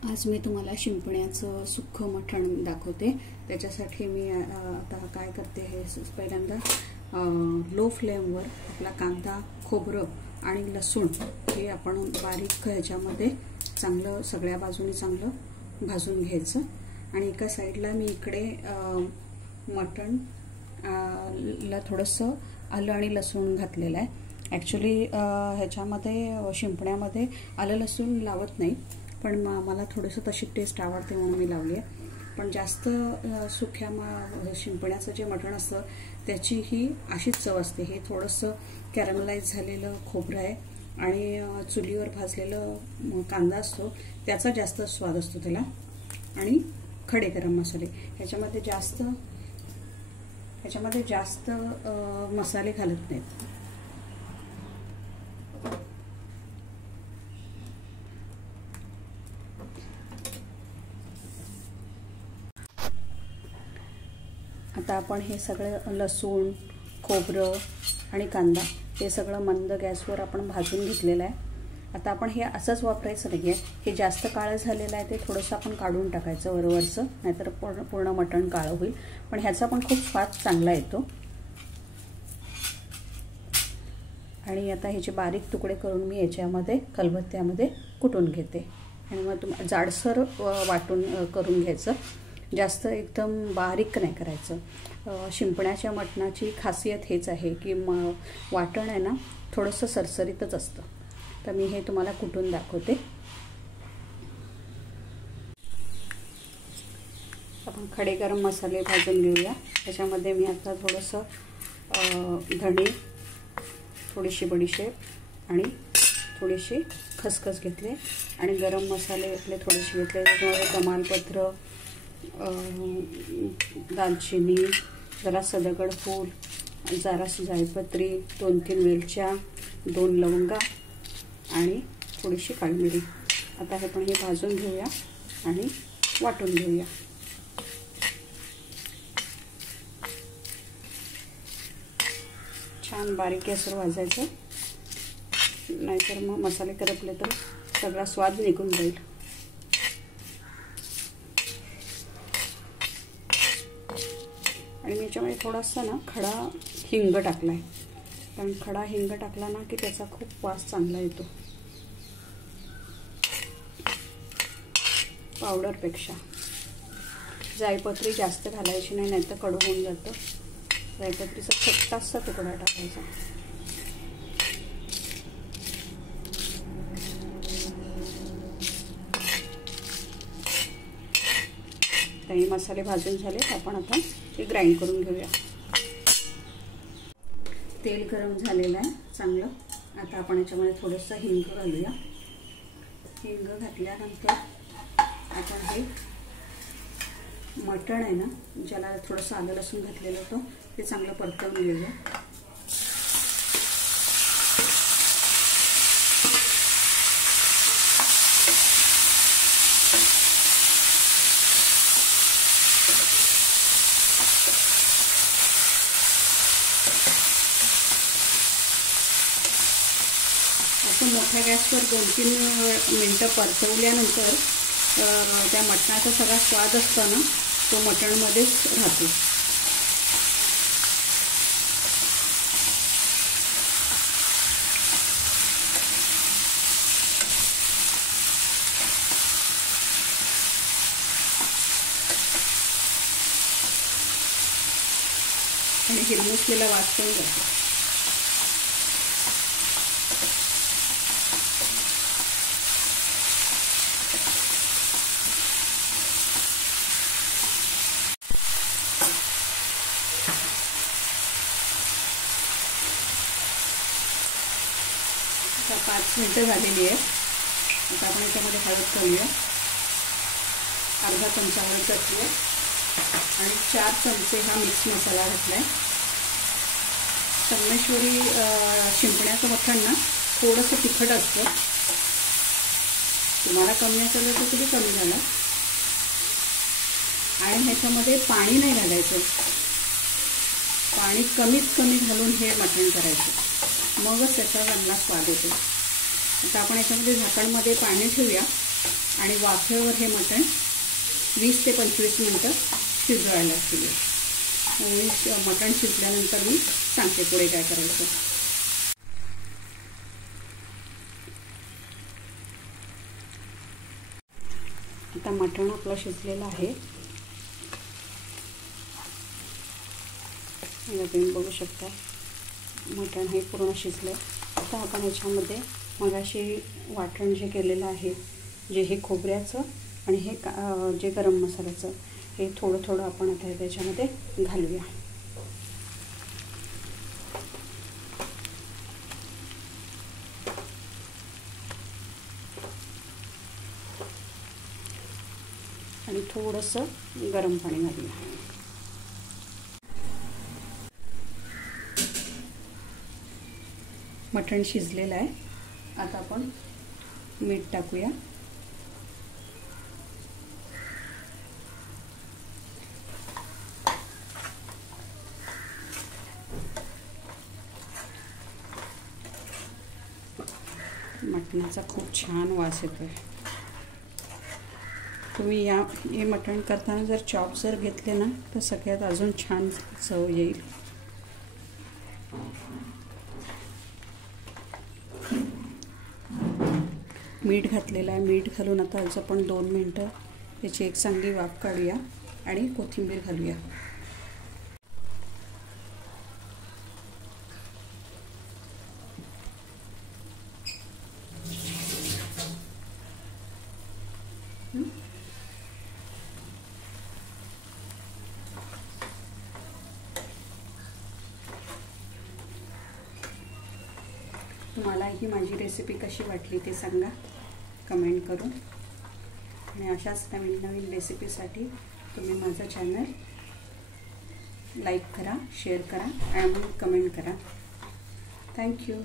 आज मी तुम्हाला शिंपण्याचं सुक्कं मटण दाखवते। त्याच्यासाठी मी आता काय करते हे पहिल्यांदा लो फ्लेमवर आपला कांदा, खोबरं आणि लसूण हे आपण बारीक ह्याच्यामध्ये चांगलं सगळ्या बाजूनी चांगलं भाजून घ्यायचं। आणि एका साइडला मी इकडे मटण ला थोडंसं आलं आणि लसूण घातलेलं आहे। ॲक्च्युली ह्याच्यामध्ये शिंपण्यामध्ये आलं लसूण लावत नाही, पण मला थोडंसं तशी टेस्ट आवडते म्हणून मी लावली आहे। पण जास्त सुक्या शिंपण्याचं जे मटण असतं त्याची ही अशीच चव असते। हे थोडंसं कॅरमलाइज झालेलं खोबरं आहे आणि चुलीवर भाजलेलं कांदा असतो, त्याचा जास्त स्वाद असतो त्याला। आणि खडे गरम मसाले ह्याच्यामध्ये जास्त मसाले घालत नाहीत। आता आपण हे सगळं लसूण, खोबरं आणि कांदा हे सगळं मंद गॅसवर आपण भाजून घेतलेलं आहे। आता आपण हे असंच वापरायचं नाहीये, हे जास्त काळं झालेलं आहे ते थोडंसं आपण काढून टाकायचं वरवरचं, नाहीतर पूर्ण मटण काळं होईल। पण ह्याचा पण खूप स्वाद चांगला येतो। आणि आता ह्याचे बारीक तुकडे करून मी याच्यामध्ये खलबत्त्यामध्ये कुटून घेते आणि मग जाडसर वाटून करून घ्यायचं। जास्त एकदम बारीक नाही करायचं। शिंपण्याच्या मटणाची खासियत हेच आहे की वाटण आहे ना थोडंसं सरसरीतच असतं। तर मी हे तुम्हाला कुटून दाखवते। आपण खडे गरम मसाले भाजून घेऊया। त्याच्यामध्ये मी आता थोडंसं धणे, थोडीशी बडीशेप आणि थोडीशी खसखस घेतले आणि गरम मसाले आपले थोडेसे घेतले। त्याच्यामध्ये तमालपत्र, दालचिनी, जरासं दगडफूल, जराशी जायपत्री, 2-3 वेलच्या, 2 लवंगा आणि थोडीशी काळी मिरी। आता हे पण हे भाजून घेऊया आणि वाटून घेऊया। छान बारीक गॅसवर भाजायचं, नाहीतर मग मसाले करपले तर सगळा स्वाद निघून जाईल। आणि मी याच्यामध्ये थोडासा ना खडा हिंग टाकलाय, कारण खडा हिंग टाकला ना की त्याचा खूप वास चांगला येतो पावडरपेक्षा। जायपत्री जास्त घालायची नाही, नाहीतर कडू होऊन जातं। जायपत्रीचा छोटासा तुकडा टाकायचा। काही मसाले भाजून झाले, आपण आता ते ग्राइंड करून घेऊया। तेल गरम झालेलं आहे चांगलं। आता आपण याच्यामध्ये थोडंसं हिंग घालूया। हिंग घातल्यानंतर आपण हे मटण आहे ना, ज्याला थोडंसं आलं लसूण घातलेलं होतं ते चांगलं परतवून घेऊया। असं मोठ्या गॅसवर 2-3 मिनटं परतवल्यानंतर त्या मटणाचा सगळा स्वाद असतो ना तो मटणमध्येच राहतो। आणि हिरमुसलेला वास पण जातो। आता 5 मिनटं झालेली आहे। आता आपण याच्यामध्ये हळद करूया, अर्धा चमचा हळद टाकूया आणि 4 चमचे हा मिक्स मसाला घातलाय। संगमेश्वरी शिंपण्याचं मटण ना थोडंसं तिखट असतं, तुम्हाला कमी असेल तर तुम्ही कमी घाला। आणि ह्याच्यामध्ये पाणी नाही घालायचं, पाणी कमीत कमी घालून हे मटण करायचं, मगच त्याचा चांगला स्वाद येतो। आता आपण याच्यामध्ये झाकणमध्ये पाणी ठेवूया आणि वाफेवर हे मटण 20 ते 25 मिनटं शिजवायला ठेवूया. मटण शिजल्यानंतर मी सांगते पुढे काय करायचं. आता मटण आपलं शिजलेलं आहे. तुम्ही बघू शकता मटण हे पूर्ण शिजलं. आता आपण याच्यामध्ये मगाशी वाटण जे केलेलं आहे, जे हे खोबऱ्याचं आणि हे जे गरम मसाल्याचं, हे थोडं थोडं आपण आता त्याच्यामध्ये घालूया. आणि थोडंसं गरम पाणी घालूया. मटण शिजलेलं आहे. आता आपण मीठ टाकूया. मटणाचा खूप छान वास येतोय. तुम्ही हे मटण करताना जर चॉप जर घेतले ना तर सगळ्यात अजून छान चव येईल. मीठ घातलेलं आहे. मीठ घालून आता आज आपण 2 मिनटं त्याची एक चांगली वाफ काढूया आणि कोथिंबीर घालूया. तुम्हाला ही माझी रेसिपी कशी वाटली ते सांगा कमेंट करून. आणि अशाच नवीन नवीन रेसिपीसाठी तुम्ही माझा चॅनल लाईक करा, शेअर करा आणि कमेंट करा. थँक्यू.